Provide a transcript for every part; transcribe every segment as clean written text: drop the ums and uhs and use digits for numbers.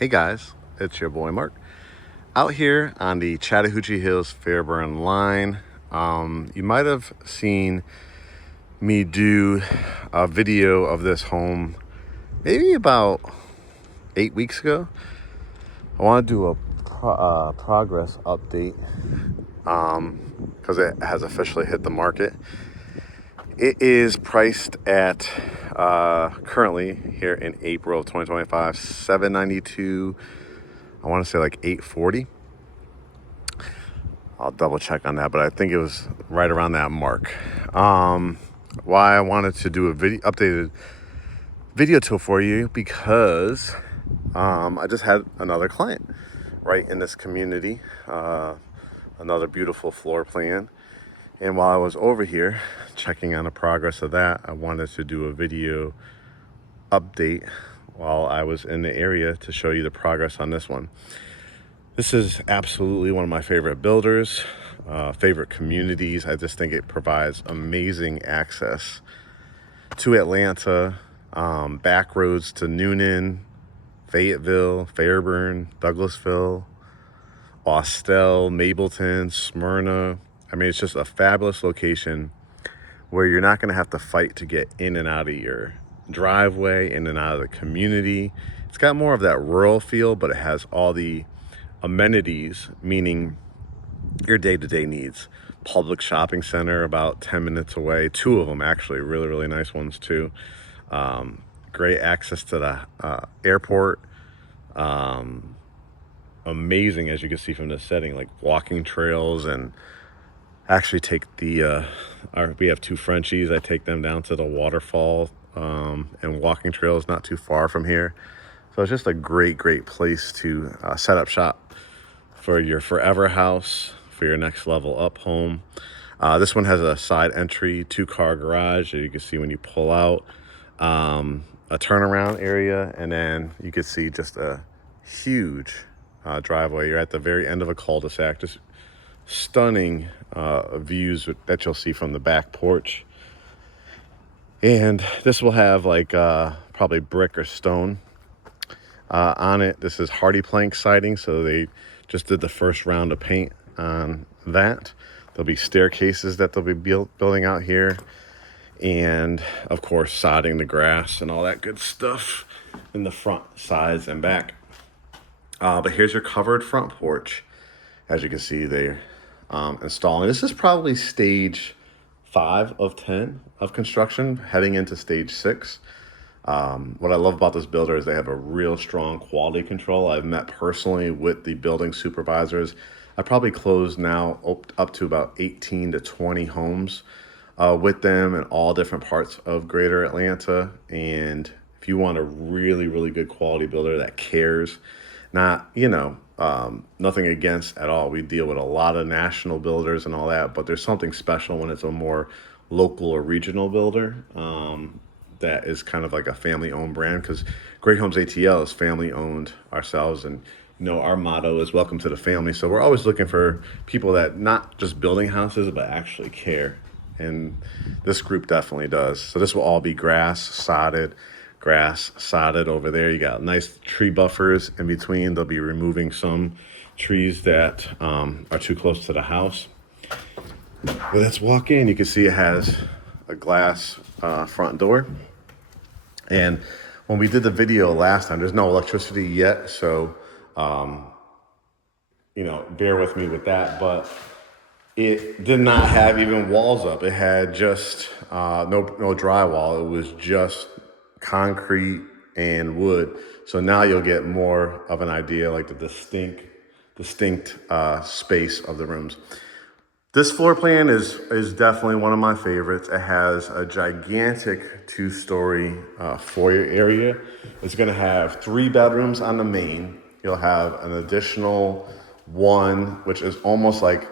Hey guys, it's your boy Mark out here on the Chattahoochee Hills Fairburn line. You might have seen me do a video of this home maybe about 8 weeks ago. I want to do a progress update because it has officially hit the market. It is priced at currently here in April of 2025, $792. I want to say like $840. I'll double check on that, but I think it was right around that mark. Why I wanted to do a updated video tool for you because I just had another client right in this community, another beautiful floor plan. And while I was over here checking on the progress of that, I wanted to do a video update while I was in the area to show you the progress on this one. This is absolutely one of my favorite builders, favorite communities. I just think it provides amazing access to Atlanta, back roads to Noonan, Fayetteville, Fairburn, Douglasville, Austell, Mableton, Smyrna. I mean, it's just a fabulous location where you're not going to have to fight to get in and out of your driveway, in and out of the community. It's got more of that rural feel, but it has all the amenities, meaning your day-to-day needs. Public shopping center about 10 minutes away, two of them actually, really nice ones too. Great access to the airport. Amazing, as you can see from this setting, like walking trails, and actually take the we have two Frenchies. I take them down to the waterfall and walking trails not too far from here. So it's just a great place to set up shop for your forever house, for your next level up home. This one has a side entry, 2-car garage, as you can see when you pull out, a turnaround area, and then you can see just a huge driveway. You're at the very end of a cul-de-sac. Just stunning views that you'll see from the back porch. And this will have like probably brick or stone on it. This is hardy plank siding, so they just did the first round of paint on that. There'll be staircases that they'll be building out here, and of course sodding the grass and all that good stuff in the front, sides, and back. But here's your covered front porch. As you can see, they're installing. This is probably stage 5 of 10 of construction, heading into stage 6. What I love about this builder is they have a real strong quality control. I've met personally with the building supervisors. I probably closed now up to about 18 to 20 homes with them in all different parts of greater Atlanta. And if you want a really good quality builder that cares, not, nothing against at all. We deal with a lot of national builders and all that, but there's something special when it's a more local or regional builder that is kind of like a family-owned brand, because Great Homes ATL is family-owned ourselves, and our motto is welcome to the family. So we're always looking for people that not just building houses, but actually care, and this group definitely does. So this will all be grass sodded over there. You got nice tree buffers in between. They'll be removing some trees that are too close to the house. But let's walk in. You can see it has a glass front door. And when we did the video last time, there's no electricity yet, so bear with me with that. But it did not have even walls up. It had just no drywall. It was just concrete and wood. So now you'll get more of an idea, like the distinct space of the rooms. This floor plan is definitely one of my favorites. It has a gigantic 2-story foyer area. It's going to have 3 bedrooms on the main. You'll have an additional one, which is almost like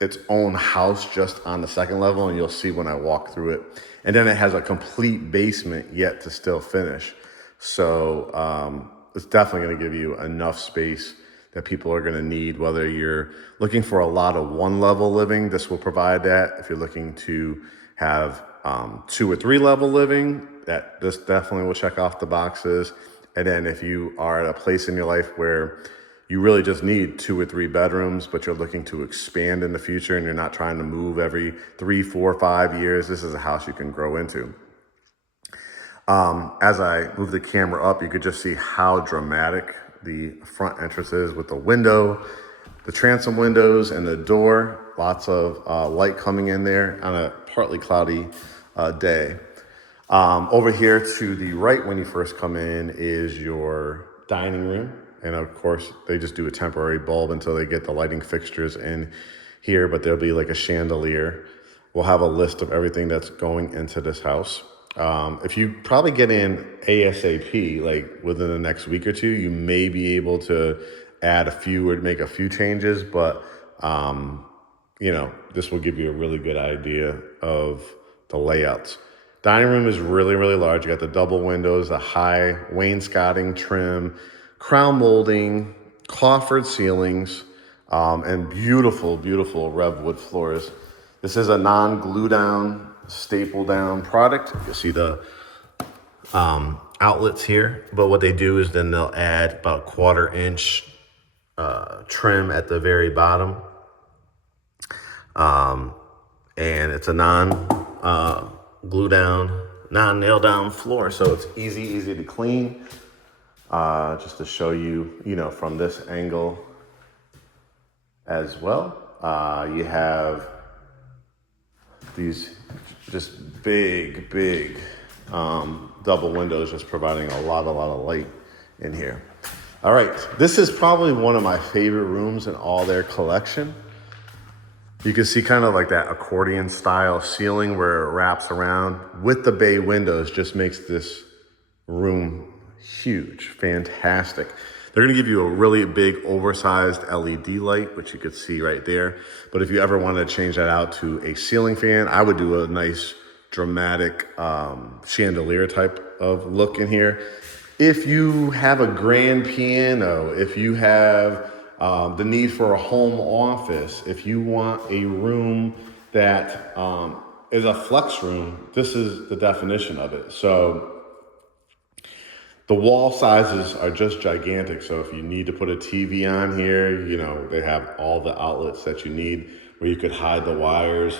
its own house just on the second level, and you'll see when I walk through it. And then it has a complete basement yet to still finish. So it's definitely going to give you enough space that people are going to need. Whether you're looking for a lot of 1-level living, this will provide that. If you're looking to have 2 or 3 level living, this definitely will check off the boxes. And then if you are at a place in your life where you really just need 2 or 3 bedrooms, but you're looking to expand in the future and you're not trying to move every 3, 4, 5 years, this is a house you can grow into. As I move the camera up, you could just see how dramatic the front entrance is with the window, the transom windows, and the door. Lots of light coming in there on a partly cloudy day. Over here to the right when you first come in is your dining room. And of course, they just do a temporary bulb until they get the lighting fixtures in here, but there'll be like a chandelier. We'll have a list of everything that's going into this house. If you probably get in ASAP, like within the next week or two, you may be able to add a few or make a few changes, but you know, this will give you a really good idea of the layouts. Dining room is really, really large. You got the double windows, the high wainscoting trim, crown molding, coffered ceilings, and beautiful, beautiful Revwood floors. This is a non-glue down, staple down product. You see the outlets here, but what they do is then they'll add about 1/4 inch trim at the very bottom. And it's a glue down, non-nail down floor, so it's easy to clean. Just to show you, you know, from this angle as well. You have these just big double windows, just providing a lot of light in here. All right, this is probably one of my favorite rooms in all their collection. You can see kind of like that accordion style ceiling where it wraps around with the bay windows, just makes this room huge, fantastic. They're gonna give you a really big oversized LED light, which you could see right there. But if you ever wanted to change that out to a ceiling fan, I would do a nice dramatic chandelier type of look in here. If you have a grand piano, if you have the need for a home office, if you want a room that is a flex room, this is the definition of it. So the wall sizes are just gigantic. So if you need to put a TV on here, you know, they have all the outlets that you need where you could hide the wires.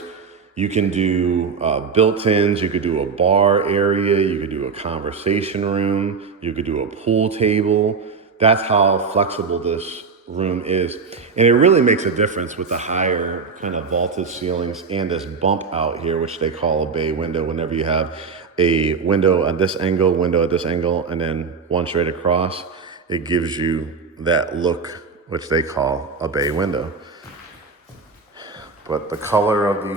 You can do built-ins, you could do a bar area, you could do a conversation room, you could do a pool table. That's how flexible this room is. And it really makes a difference with the higher kind of vaulted ceilings and this bump out here, which they call a bay window. Whenever you have a window at this angle, window at this angle, and then one straight across, it gives you that look, which they call a bay window. But the color of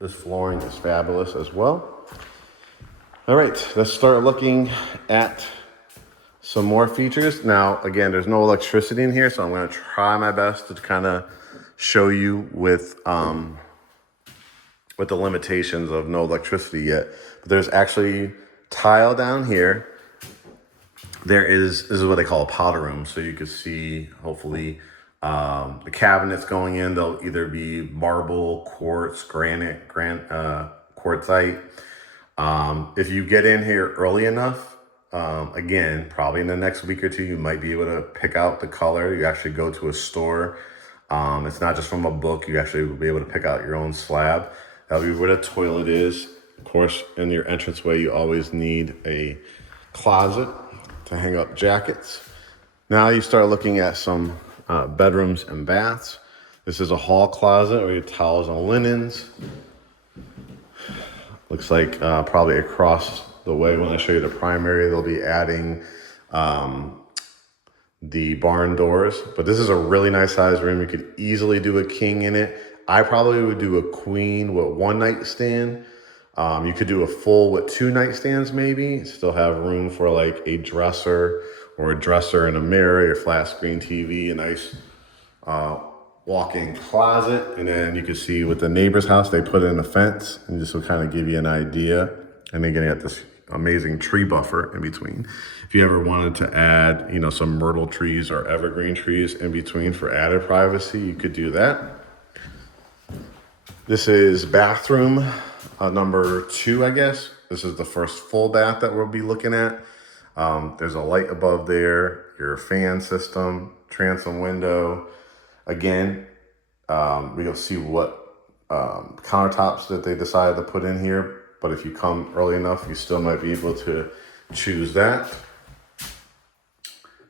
this flooring is fabulous as well. All right, let's start looking at some more features. Now, again, there's no electricity in here, so I'm gonna try my best to kind of show you with the limitations of no electricity yet. But there's actually tile down here. This is what they call a powder room. So you can see, hopefully, the cabinets going in, they'll either be marble, quartz, granite, quartzite. If you get in here early enough, again, probably in the next week or two, you might be able to pick out the color. You actually go to a store. It's not just from a book. You actually will be able to pick out your own slab. That'll be where the toilet is. Of course, in your entranceway, you always need a closet to hang up jackets. Now you start looking at some bedrooms and baths. This is a hall closet where your towels and linens. Looks like probably across the way when I show you the primary, they'll be adding the barn doors. But this is a really nice sized room. You could easily do a king in it. I probably would do a queen with 1 nightstand. You could do a full with 2 nightstands maybe. Still have room for like a dresser or a dresser and a mirror, your flat screen TV, a nice walk-in closet. And then you can see with the neighbor's house, they put in a fence, and just to kind of give you an idea. And then you got this amazing tree buffer in between. If you ever wanted to add, you know, some myrtle trees or evergreen trees in between for added privacy, you could do that. This is bathroom number 2, I guess. This is the first full bath that we'll be looking at. There's a light above there, your fan system, transom window. Again, we'll see what countertops that they decided to put in here. But if you come early enough, you still might be able to choose that.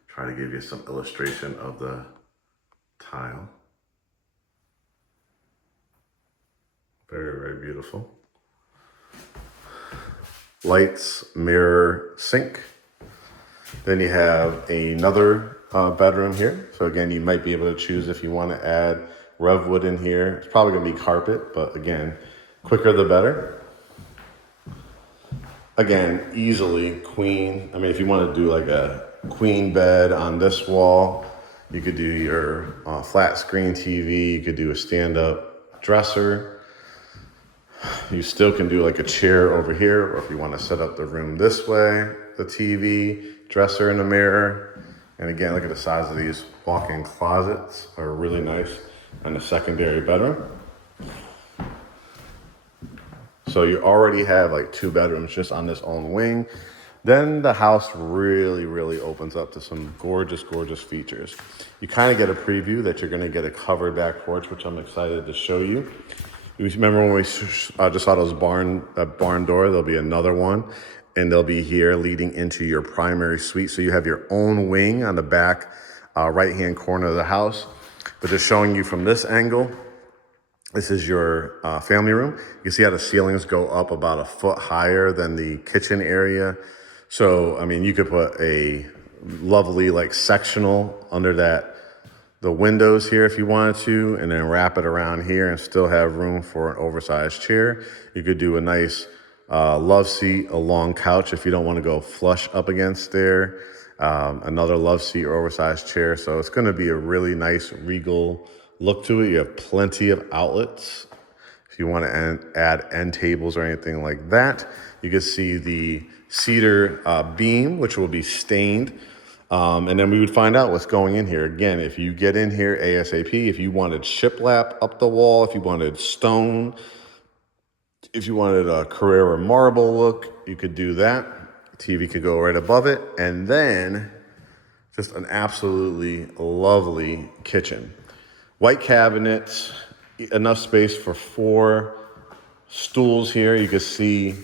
Try to give you some illustration of the tile. Very, very beautiful. Lights, mirror, sink. Then you have another bedroom here. So again, you might be able to choose if you want to add rev wood in here. It's probably gonna be carpet, but again, quicker the better. Again, easily queen. I mean, if you want to do like a queen bed on this wall, you could do your flat screen TV. You could do a stand-up dresser. You still can do like a chair over here, or if you want to set up the room this way, the TV, dresser and a mirror. And again, look at the size of these walk-in closets, are really nice, and a secondary bedroom. So you already have like 2 bedrooms just on this own wing. Then the house really, really opens up to some gorgeous, gorgeous features. You kind of get a preview that you're gonna get a covered back porch, which I'm excited to show you. You remember when we just saw those barn door? There'll be another one, and they'll be here leading into your primary suite. So you have your own wing on the back right-hand corner of the house. But just showing you from this angle, this is your family room. You see how the ceilings go up about a foot higher than the kitchen area. So, I mean, you could put a lovely like sectional under the windows here if you wanted to, and then wrap it around here and still have room for an oversized chair. You could do a nice love seat, a long couch if you don't want to go flush up against there. Another love seat or oversized chair. So it's going to be a really nice regal look to it. You have plenty of outlets. If you want to add end tables or anything like that, you can see the cedar beam, which will be stained. And then we would find out what's going in here. Again, if you get in here ASAP, if you wanted shiplap up the wall, if you wanted stone, if you wanted a Carrara marble look, you could do that. TV could go right above it. And then just an absolutely lovely kitchen. White cabinets, enough space for 4 stools here. You can see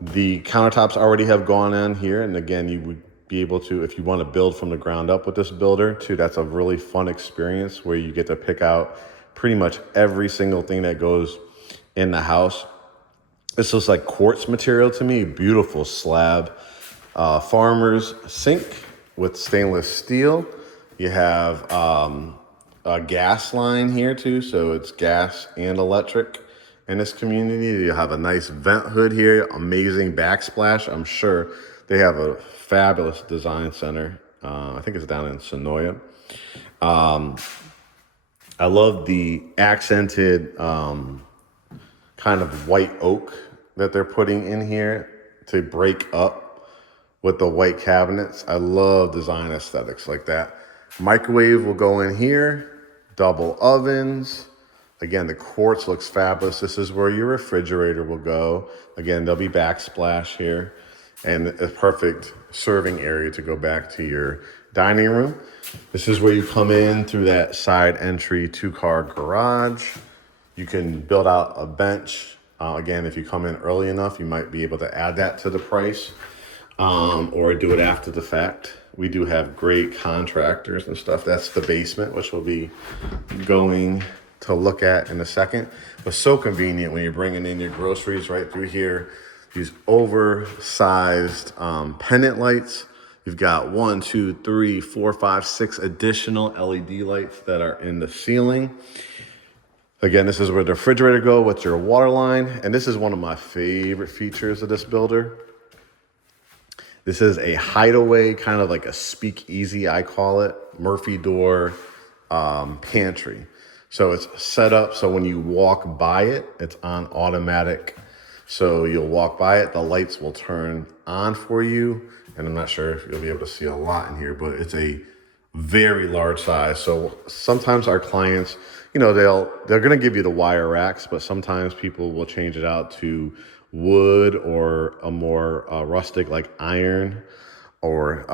the countertops already have gone in here. And again, you would be able to, if you want to build from the ground up with this builder too, that's a really fun experience where you get to pick out pretty much every single thing that goes in the house. This looks like quartz material to me, beautiful slab. Farmer's sink with stainless steel. You have a gas line here too, so it's gas and electric in this community. You have a nice vent hood here, amazing backsplash. I'm sure they have a fabulous design center. I think it's down in Sonoya. I love the accented kind of white oak that they're putting in here to break up with the white cabinets. I love design aesthetics like that. Microwave will go in here, double ovens. Again, the quartz looks fabulous. This is where your refrigerator will go. Again, there'll be backsplash here and a perfect serving area to go back to your dining room. This is where you come in through that side entry 2-car garage. You can build out a bench. Again, if you come in early enough, you might be able to add that to the price or do it after the fact. We do have great contractors and stuff. That's the basement, which we'll be going to look at in a second. But so convenient when you're bringing in your groceries right through here. These oversized pendant lights. You've got 1, 2, 3, 4, 5, 6 additional LED lights that are in the ceiling. Again, this is where the refrigerator goes with your water line. And this is one of my favorite features of this builder. This is a hideaway, kind of like a speakeasy, I call it, Murphy door pantry. So it's set up so when you walk by it, it's on automatic. So you'll walk by it, the lights will turn on for you. And I'm not sure if you'll be able to see a lot in here, but it's a very large size. So sometimes our clients, you know, they're going to give you the wire racks, but sometimes people will change it out to wood or a more rustic like iron or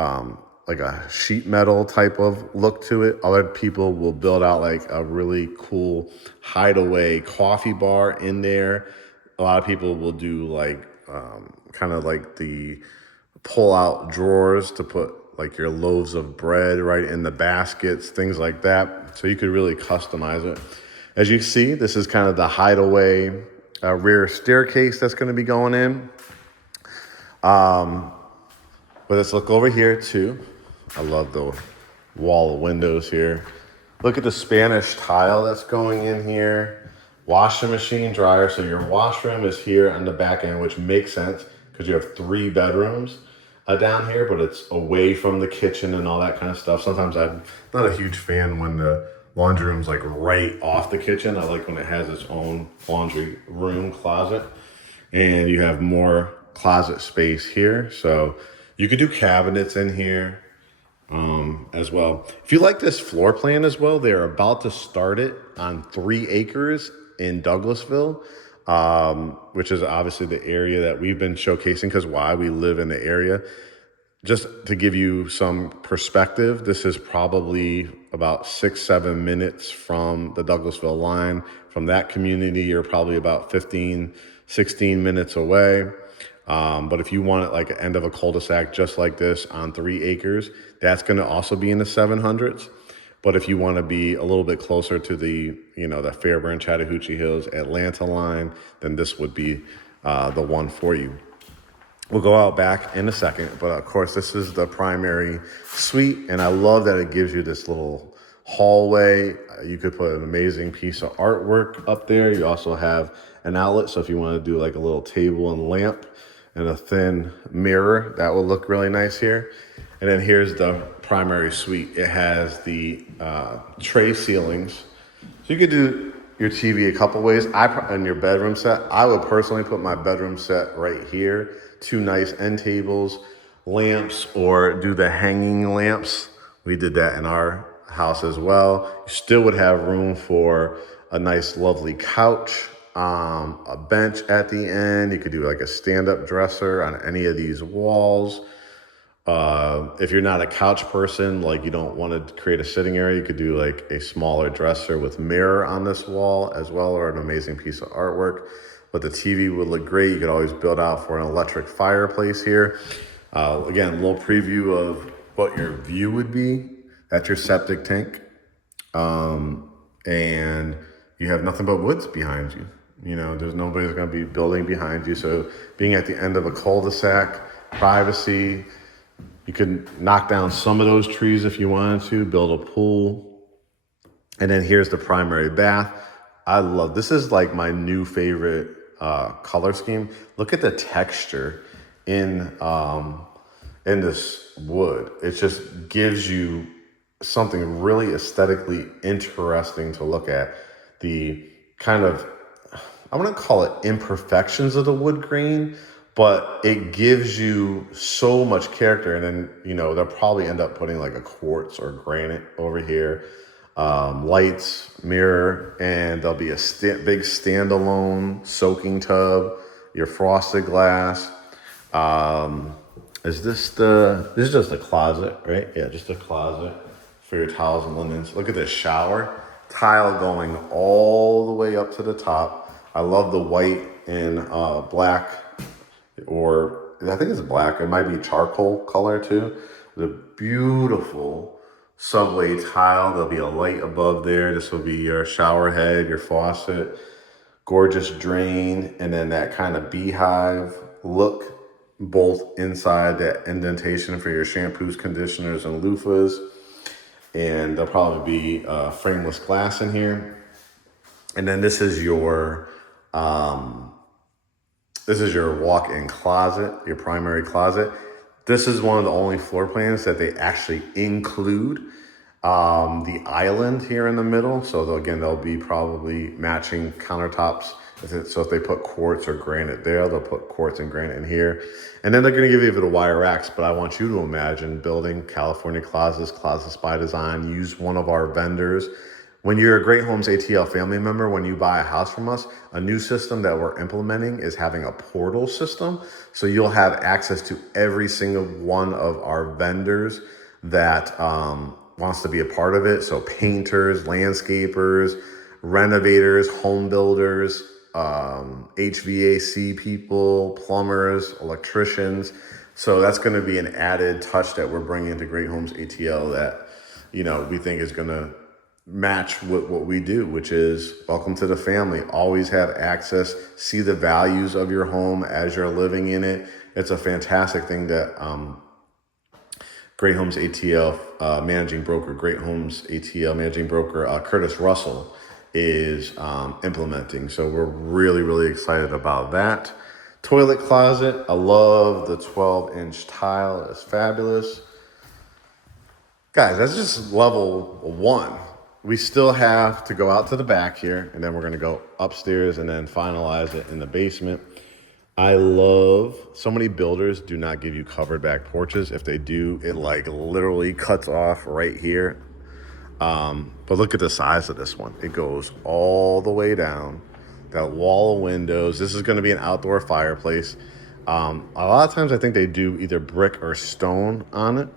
like a sheet metal type of look to it. Other people will build out like a really cool hideaway coffee bar in there. A lot of people will do like kind of like the pull out drawers to put like your loaves of bread right in the baskets, things like that. So you could really customize it. As you see, this is kind of the hideaway rear staircase that's going to be going in. But let's look over here too. I love the wall of windows here. Look at the Spanish tile that's going in here. Washing machine, dryer. So your washroom is here on the back end, which makes sense because you have 3 bedrooms down here, but it's away from the kitchen and all that kind of stuff. Sometimes I'm not a huge fan when the laundry room's like right off the kitchen. I like when it has its own laundry room closet. And you have more closet space here. So you could do cabinets in here as well. If you like this floor plan as well, they're about to start it on 3 acres in Douglasville, which is obviously the area that we've been showcasing because why we live in the area. Just to give you some perspective, this is probably about 6-7 minutes from the Douglasville line. From that community, you're probably about 15-16 minutes away. But if you want it like an end of a cul-de-sac just like this on 3 acres, that's going to also be in the 700s. But if you want to be a little bit closer to the, the Fairburn, Chattahoochee Hills, Atlanta line, then this would be the one for you. We'll go out back in a second, but of course this is the primary suite, and I love that it gives you this little hallway. You could put an amazing piece of artwork up there. You also have an outlet, so if you want to do like a little table and lamp and a thin mirror, that will look really nice here. And then here's the primary suite. It has the tray ceilings, so you could do your TV a couple ways. In your bedroom set, I would personally put my bedroom set right here. 2 nice end tables, lamps, or do the hanging lamps. We did that in our house as well. You still would have room for a nice, lovely couch, a bench at the end. You could do like a stand-up dresser on any of these walls. If you're not a couch person, like you don't want to create a sitting area, you could do like a smaller dresser with mirror on this wall as well, or an amazing piece of artwork. But the TV would look great. You could always build out for an electric fireplace here. Again, a little preview of what your view would be. That's your septic tank. And you have nothing but woods behind you. There's nobody's going to be building behind you. So being at the end of a cul-de-sac, privacy. You could knock down some of those trees if you wanted to, build a pool. And then here's the primary bath. I love, this is like my new favorite color scheme. Look at the texture in this wood. It just gives you something really aesthetically interesting to look at. The kind of, I wouldn't call it imperfections of the wood grain, but it gives you so much character. And then, they'll probably end up putting like a quartz or granite over here. Lights, mirror, and there'll be a big standalone soaking tub, your frosted glass. This is just a closet, right? Yeah, just a closet for your towels and linens. Look at this shower. Tile going all the way up to the top. I love the white and black, or I think it's black. It might be charcoal color too. The beautiful subway tile. There'll be a light above there. This will be your shower head, your faucet, gorgeous drain, and then that kind of beehive look, both inside that indentation for your shampoos, conditioners, and loofahs. And there'll probably be frameless glass in here. And then this is your walk-in closet, your primary closet. This is one of the only floor plans that they actually include the island here in the middle. So there'll be probably matching countertops. So if they put quartz or granite there, they'll put quartz and granite in here. And then they're going to give you the wire racks. But I want you to imagine building California closets by design. Use one of our vendors. When you're a Great Homes ATL family member, when you buy a house from us, a new system that we're implementing is having a portal system. So you'll have access to every single one of our vendors that wants to be a part of it. So painters, landscapers, renovators, home builders, HVAC people, plumbers, electricians. So that's going to be an added touch that we're bringing into Great Homes ATL that, we think is going to match what we do, which is welcome to the family. Always have access, see the values of your home as you're living in it. It's a fantastic thing that Great Homes ATL managing broker, Great Homes ATL managing broker Curtis Russell is implementing. So we're really, really excited about that. Toilet closet. I love the 12-inch tile. It's fabulous. Guys, that's just level 1. We still have to go out to the back here, and then we're going to go upstairs and then finalize it in the basement. I love, so many builders do not give you covered back porches. If they do, it like literally cuts off right here. But look at the size of this one. It goes all the way down. Got wall of windows. This is going to be an outdoor fireplace. A lot of times I think they do either brick or stone on it,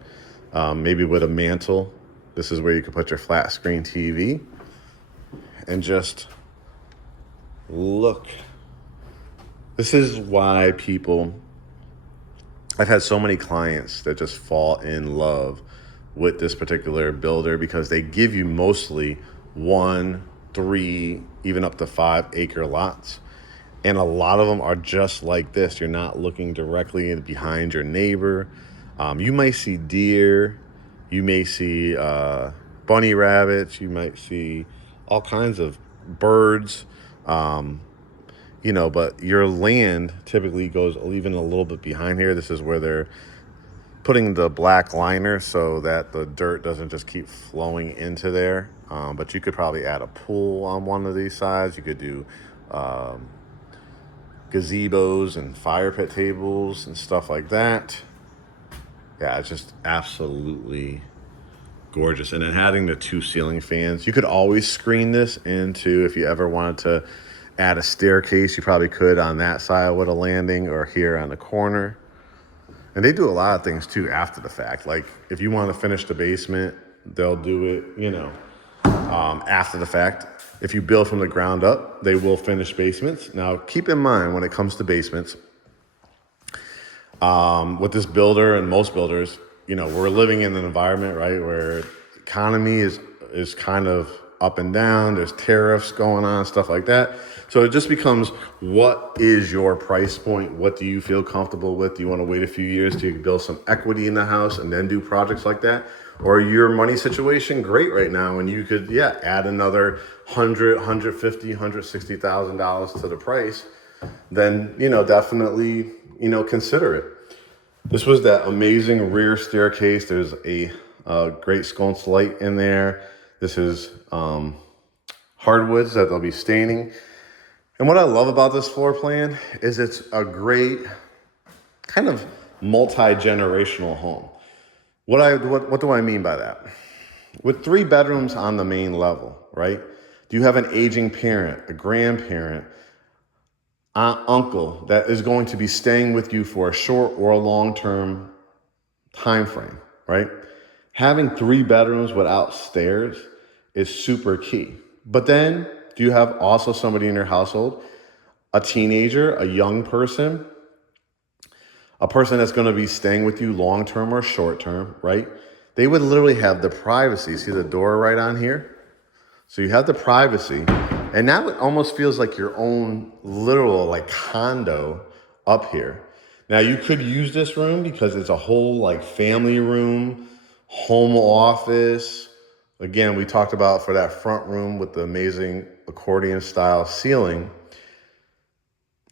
maybe with a mantle. This is where you can put your flat screen TV and just look. This is why I've had so many clients that just fall in love with this particular builder because they give you mostly 1, 3, even up to 5 acre lots. And a lot of them are just like this. You're not looking directly behind your neighbor. You might see deer. You may see bunny rabbits. You might see all kinds of birds, but your land typically goes even a little bit behind here. This is where they're putting the black liner so that the dirt doesn't just keep flowing into there. But you could probably add a pool on one of these sides. You could do gazebos and fire pit tables and stuff like that. Yeah, it's just absolutely gorgeous. And then adding the 2 ceiling fans. You could always screen this into, if you ever wanted to add a staircase, you probably could on that side with a landing or here on the corner. And they do a lot of things too after the fact. Like if you want to finish the basement, they'll do it, after the fact. If you build from the ground up, they will finish basements. Now, keep in mind when it comes to basements, with this builder and most builders, we're living in an environment, right, where economy is kind of up and down. There's tariffs going on, stuff like that. So it just becomes, what is your price point? What do you feel comfortable with? Do you want to wait a few years to build some equity in the house and then do projects like that? Or your money situation great right now and you could, add another $100,000, $150,000, $160,000 to the price, then, definitely, consider it. This was that amazing rear staircase. There's a great sconce light in there. This is hardwoods that they'll be staining. And what I love about this floor plan is it's a great kind of multi-generational home. What do I mean by that? With 3 bedrooms on the main level, right? Do you have an aging parent, a grandparent, aunt, uncle that is going to be staying with you for a short or a long-term time frame, right? Having 3 bedrooms without stairs is super key. But then, do you have also somebody in your household, a teenager, a young person, a person that's going to be staying with you long-term or short-term, right? They would literally have the privacy. See the door right on here? So you have the privacy. And now it almost feels like your own literal like condo up here. Now you could use this room because it's a whole like family room, home office. Again, we talked about for that front room with the amazing accordion style ceiling.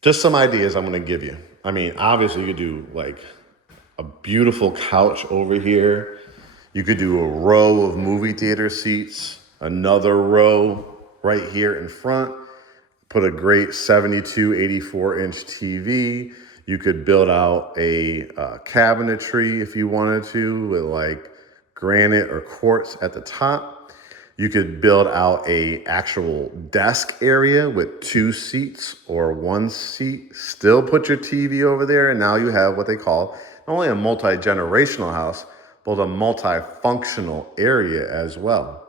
Just some ideas I'm going to give you. I mean, obviously you could do like a beautiful couch over here. You could do a row of movie theater seats, another row right here in front. Put a great 72, 84-inch TV. You could build out a cabinetry if you wanted to with like granite or quartz at the top. You could build out a actual desk area with 2 seats or 1 seat, still put your TV over there, and now you have what they call not only a multi-generational house, but a multifunctional area as well.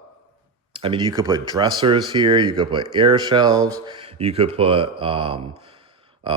I mean, you could put dressers here, you could put air shelves, you could put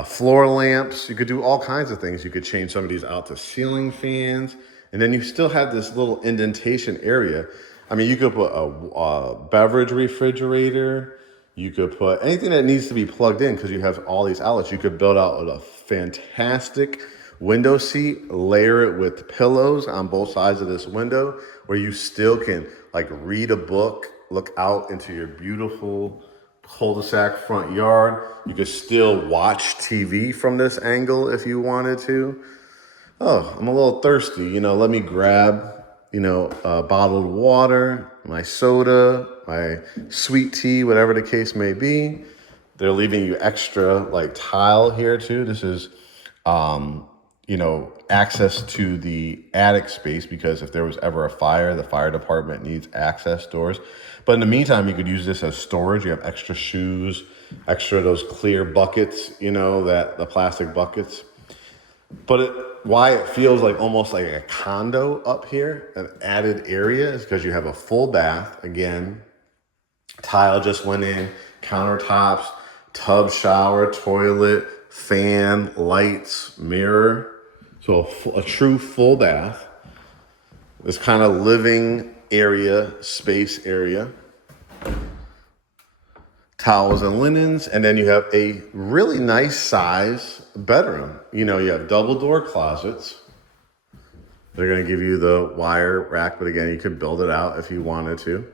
floor lamps, you could do all kinds of things. You could change some of these out to ceiling fans, and then you still have this little indentation area. I mean, you could put a beverage refrigerator, you could put anything that needs to be plugged in because you have all these outlets. You could build out a fantastic window seat, layer it with pillows on both sides of this window where you still can like read a book, look out into your beautiful cul-de-sac front yard. You could still watch TV from this angle if you wanted to. Oh, I'm a little thirsty. Let me grab, bottled water, my soda, my sweet tea, whatever the case may be. They're leaving you extra like tile here too. This is, access to the attic space because if there was ever a fire, the fire department needs access doors. But in the meantime, you could use this as storage. You have extra shoes, extra those clear buckets, that the plastic buckets. But why it feels like almost like a condo up here, an added area, is because you have a full bath. Again, tile just went in, countertops, tub, shower, toilet, fan, lights, mirror. So a true full bath. This kind of living area, space area. Towels and linens, and then you have a really nice size bedroom. You have double door closets. They're going to give you the wire rack, but again, you could build it out if you wanted to.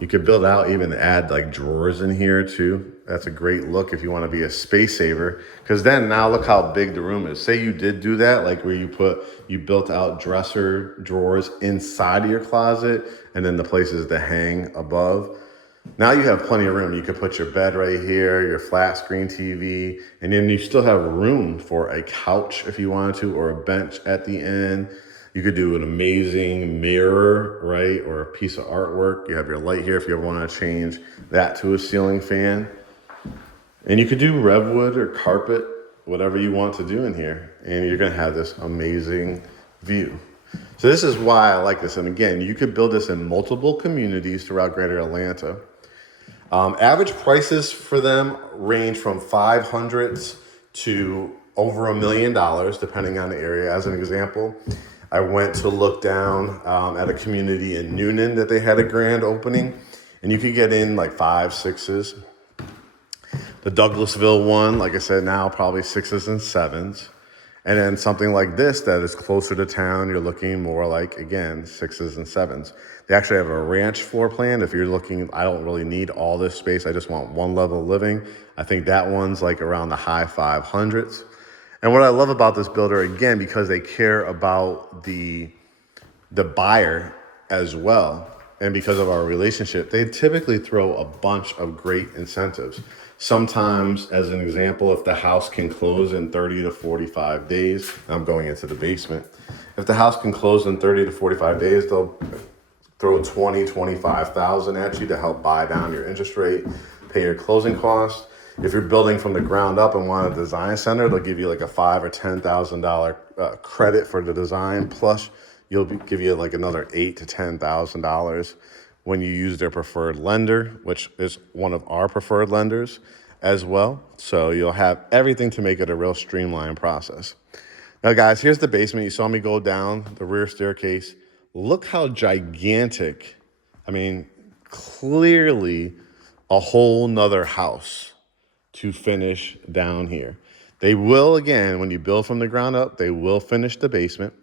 You could build out, even add like drawers in here too. That's a great look if you want to be a space saver. Because then now look how big the room is. Say you did do that, like where you built out dresser drawers inside of your closet and then the places to hang above. Now you have plenty of room. You could put your bed right here, your flat screen TV, and then you still have room for a couch if you wanted to, or a bench at the end. You could do an amazing mirror, right? Or a piece of artwork. You have your light here if you ever want to change that to a ceiling fan. And you could do redwood or carpet, whatever you want to do in here. And you're going to have this amazing view. So this is why I like this. And again, you could build this in multiple communities throughout Greater Atlanta. Average prices for them range from 500s to over $1 million, depending on the area. As an example, I went to look down at a community in Noonan that they had a grand opening, and you could get in like 5, 6s. The Douglasville one, like I said, now probably 6s and 7s. And then something like this that is closer to town, you're looking more like, again, 6s and 7s. They actually have a ranch floor plan. If you're looking, I don't really need all this space. I just want one level of living. I think that one's like around the high 500s. And what I love about this builder, again, because they care about the buyer as well, and because of our relationship, they typically throw a bunch of great incentives. Sometimes, as an example, if the house can close in 30 to 45 days, I'm going into the basement. If the house can close in 30 to 45 days, they'll throw 20, 25,000 at you to help buy down your interest rate, pay your closing costs. If you're building from the ground up and want a design center, they'll give you like a $5,000 or $10,000 credit for the design. Plus, give you like another $8,000 to $10,000 when you use their preferred lender, which is one of our preferred lenders as well. So you'll have everything to make it a real streamlined process. Now, guys, here's the basement. You saw me go down the rear staircase. Look how gigantic. I mean, clearly a whole nother house to finish down here. They will, again, when you build from the ground up, they will finish the basement.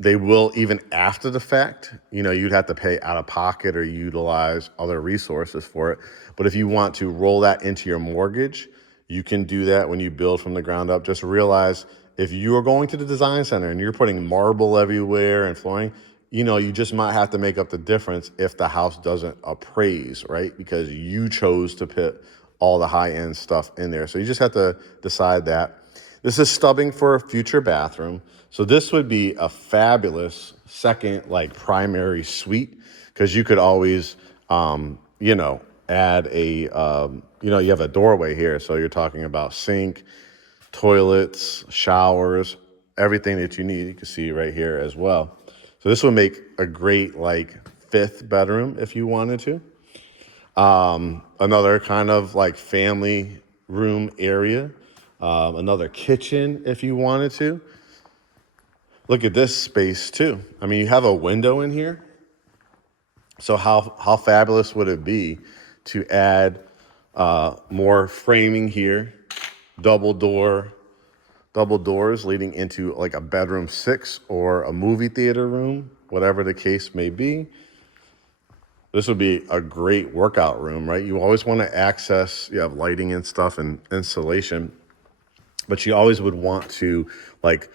They will, even after the fact, you'd have to pay out of pocket or utilize other resources for it. But if you want to roll that into your mortgage, you can do that when you build from the ground up. Just realize if you are going to the design center and you're putting marble everywhere and flooring, you just might have to make up the difference if the house doesn't appraise, right? Because you chose to put all the high-end stuff in there. So you just have to decide that. This is stubbing for a future bathroom. So this would be a fabulous second, like primary suite, because you could always, you know, add a, you know, you have a doorway here. So you're talking about sink, toilets, showers, everything that you need. You can see right here as well. So this would make a great like fifth bedroom if you wanted to. Another kind of like family room area. Another kitchen if you wanted to. Look at this space too. I mean, you have a window in here. So how fabulous would it be to add more framing here, double doors leading into like a bedroom 6 or a movie theater room, whatever the case may be. This would be a great workout room, right? You always want to access, you have lighting and stuff and insulation, but you always would want to like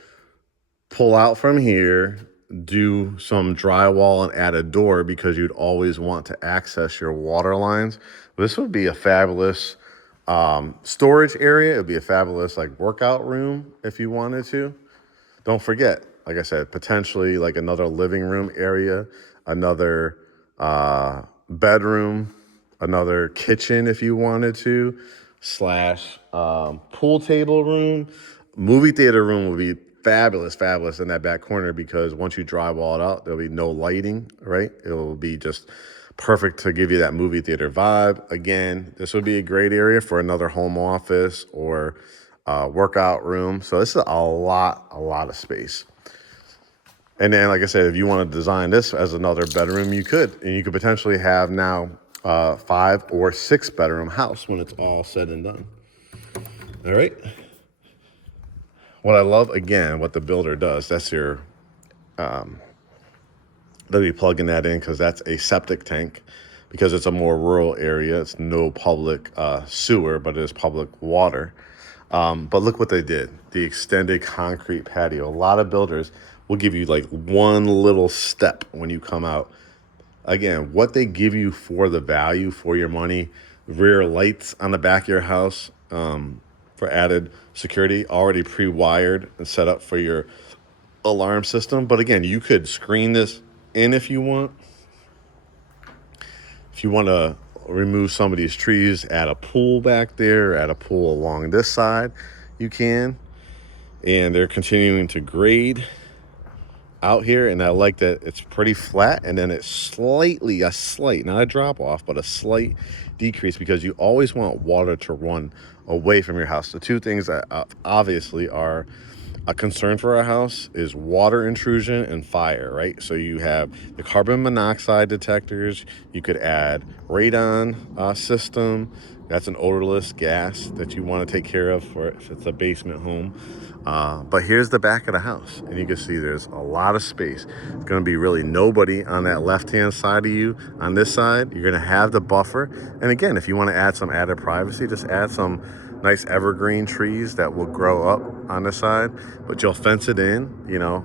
pull out from here, do some drywall and add a door because you'd always want to access your water lines. This would be a fabulous storage area. It would be a fabulous like workout room if you wanted to. Don't forget, like I said, potentially like another living room area, another bedroom, another kitchen if you wanted to, slash pool table room. Movie theater room would be fabulous in that back corner because once you drywall it out, there'll be no lighting, right? It will be just perfect to give you that movie theater vibe. Again, this would be a great area for another home office or workout room. So this is a lot of space. And then, like I said, if you want to design this as another bedroom, you could. And you could potentially have now 5 or 6 bedroom house when it's all said and done. All right. What I love, again, what the builder does, that's your, they'll be plugging that in because that's a septic tank because it's a more rural area. It's no public sewer, but it is public water. But look what they did. The extended concrete patio. A lot of builders will give you like one little step when you come out. Again, what they give you for the value for your money, rear lights on the back of your house for added security, already pre-wired and set up for your alarm system. But again, you could screen this in if you want. If you want to remove some of these trees, add a pool back there, add a pool along this side, you can. And they're continuing to grade out here, and I like that it's pretty flat, and then it's a slight, not a drop off, but a slight decrease because you always want water to run away from your house. The two things that obviously are a concern for a house is water intrusion and fire, right? So you have the carbon monoxide detectors. You could add radon system. That's an odorless gas that you want to take care of for if it's a basement home. But here's the back of the house, and you can see there's a lot of space. It's going to be really nobody on that left-hand side of you. On this side, you're going to have the buffer. And again, if you want to add some added privacy, just add some nice evergreen trees that will grow up on the side, but you'll fence it in, you know.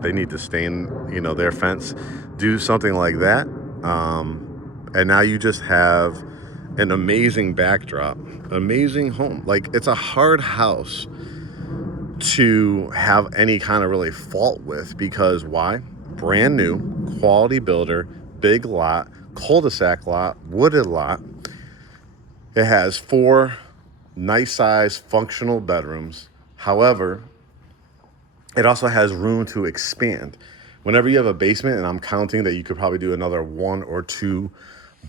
They need to stay in, you know, their fence, do something like that. And now you just have an amazing backdrop, amazing home. Like, it's a hard house to have any kind of really fault with because why? Brand new, quality builder, big lot, cul-de-sac lot, wooded lot. It has 4 nice size functional bedrooms. However, it also has room to expand. Whenever you have a basement, and I'm counting that you could probably do another 1 or 2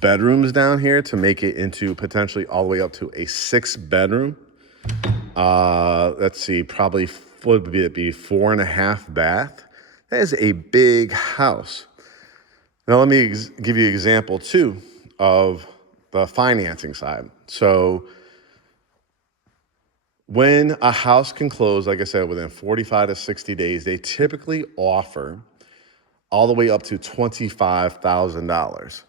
bedrooms down here to make it into potentially all the way up to a 6 bedroom. Let's see, probably would be 4.5 bath. That is a big house. Now let me give you an example too of the financing side. So when a house can close, like I said, within 45 to 60 days, they typically offer all the way up to $25,000.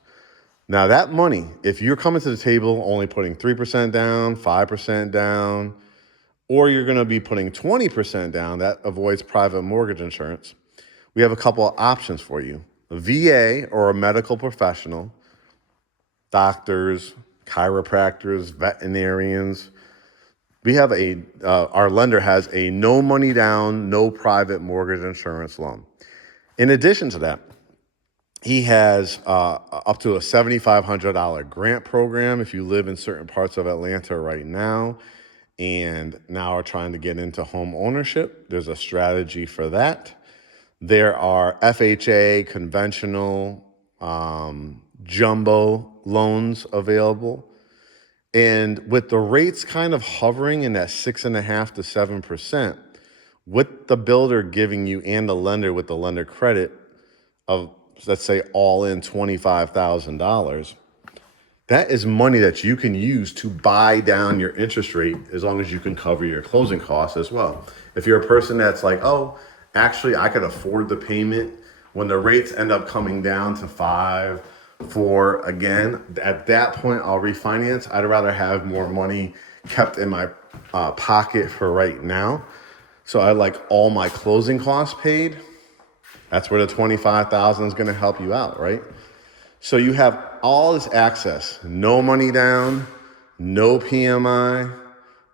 Now that money, if you're coming to the table only putting 3% down, 5% down, or you're going to be putting 20% down, that avoids private mortgage insurance. We have a couple of options for you. A VA or a medical professional, doctors, chiropractors, veterinarians. our lender has a no money down, no private mortgage insurance loan. In addition to that, he has up to a $7,500 grant program if you live in certain parts of Atlanta right now and now are trying to get into home ownership. There's a strategy for that. There are FHA, conventional, jumbo loans available. And with the rates kind of hovering in that 6.5% to 7%, with the builder giving you and the lender with the lender credit of, let's say, all in $25,000, that is money that you can use to buy down your interest rate as long as you can cover your closing costs as well. If you're a person that's like, oh, actually, I could afford the payment, when the rates end up coming down to 5, 4 again, at that point, I'll refinance. I'd rather have more money kept in my pocket for right now. So I like all my closing costs paid. That's where the $25,000 is going to help you out, right? So you have all this access, no money down, no PMI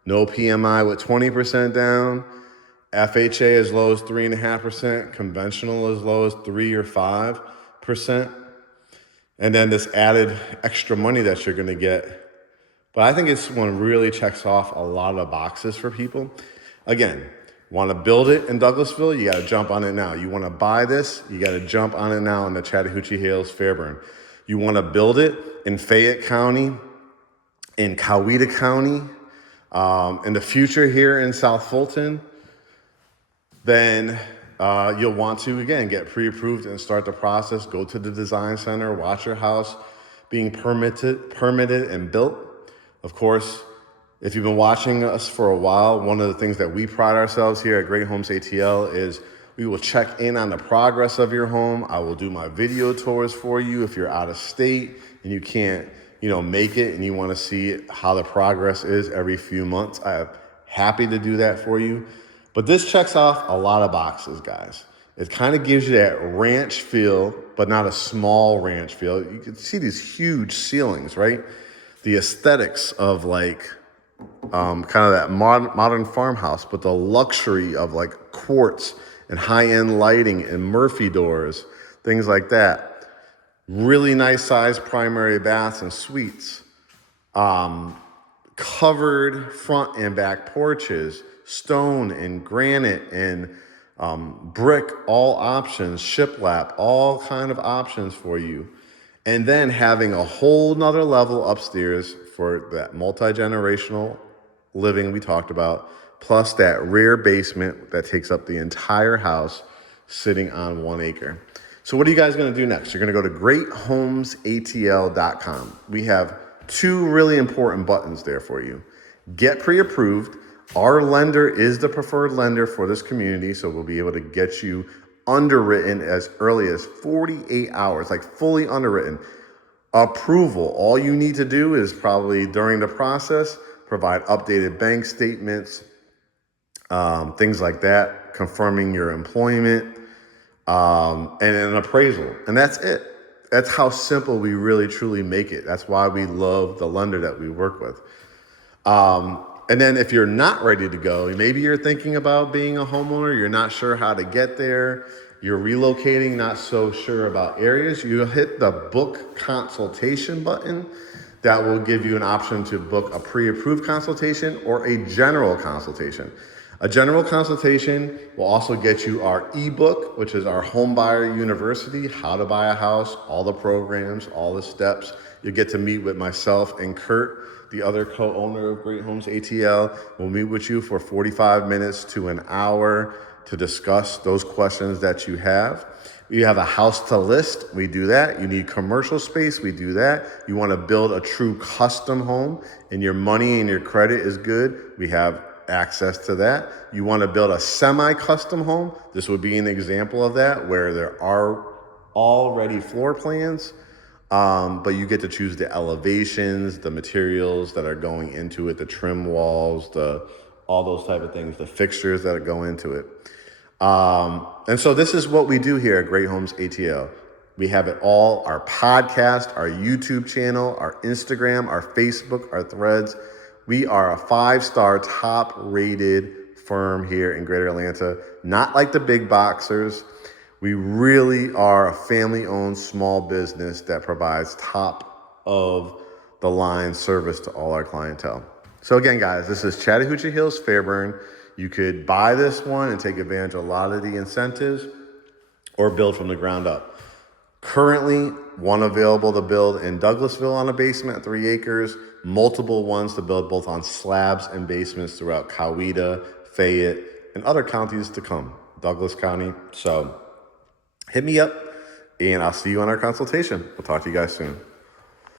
with 20% down, FHA as low as 3.5%, conventional as low as 3 or 5%, and then this added extra money that you're going to get. But I think this one really checks off a lot of boxes for people. Again, want to build it in Douglasville, you got to jump on it now. You want to buy this, you got to jump on it now in the Chattahoochee Hills, Fairburn. You want to build it in Fayette County, in Coweta County, in the future here in South Fulton, then you'll want to, again, get pre-approved and start the process. Go to the design center, watch your house being permitted and built. Of course, if you've been watching us for a while, one of the things that we pride ourselves here at Great Homes ATL is we will check in on the progress of your home. I will do my video tours for you if you're out of state and you can't, make it and you want to see how the progress is every few months. I am happy to do that for you. But this checks off a lot of boxes, guys. It kind of gives you that ranch feel, but not a small ranch feel. You can see these huge ceilings, right? The aesthetics of kind of that modern farmhouse, but the luxury of quartz and high-end lighting and Murphy doors, things like that. Really nice sized primary baths and suites. Covered front and back porches, stone and granite and brick, all options, shiplap, all kind of options for you. And then having a whole nother level upstairs for that multi-generational living we talked about, plus that rear basement that takes up the entire house sitting on 1 acre. So what are you guys going to do next? You're going to go to greathomesatl.com. We have 2 really important buttons there for you. Get pre-approved. Our lender is the preferred lender for this community, so we'll be able to get you underwritten as early as 48 hours, fully underwritten. Approval, all you need to do is probably during the process, provide updated bank statements, things like that, confirming your employment, and an appraisal. And that's it. That's how simple we really, truly make it. That's why we love the lender that we work with. And then if you're not ready to go, maybe you're thinking about being a homeowner, you're not sure how to get there, you're relocating, not so sure about areas, you hit the book consultation button. That will give you an option to book a pre-approved consultation or a general consultation. A general consultation will also get you our ebook, which is our Homebuyer University, how to buy a house, all the programs, all the steps. You'll get to meet with myself and Kurt, the other co-owner of Great Homes ATL. We'll meet with you for 45 minutes to an hour to discuss those questions that you have. You have a house to list, we do that. You need commercial space, we do that. You want to build a true custom home and your money and your credit is good, we have access to that. You want to build a semi-custom home, this would be an example of that, where there are already floor plans, but you get to choose the elevations, the materials that are going into it, the trim walls, all those type of things, the fixtures that go into it. And so this is what we do here at Great Homes ATL. We have it all, our podcast, our YouTube channel, our Instagram, our Facebook, our threads. We are a 5-star top rated firm here in Greater Atlanta, not like the big boxers. We really are a family owned small business that provides top of the line service to all our clientele. So again, guys, this is Chattahoochee Hills, Fairburn. You could buy this one and take advantage of a lot of the incentives or build from the ground up. Currently, one available to build in Douglasville on a basement, 3 acres, multiple ones to build both on slabs and basements throughout Coweta, Fayette, and other counties to come, Douglas County. So hit me up and I'll see you on our consultation. We'll talk to you guys soon.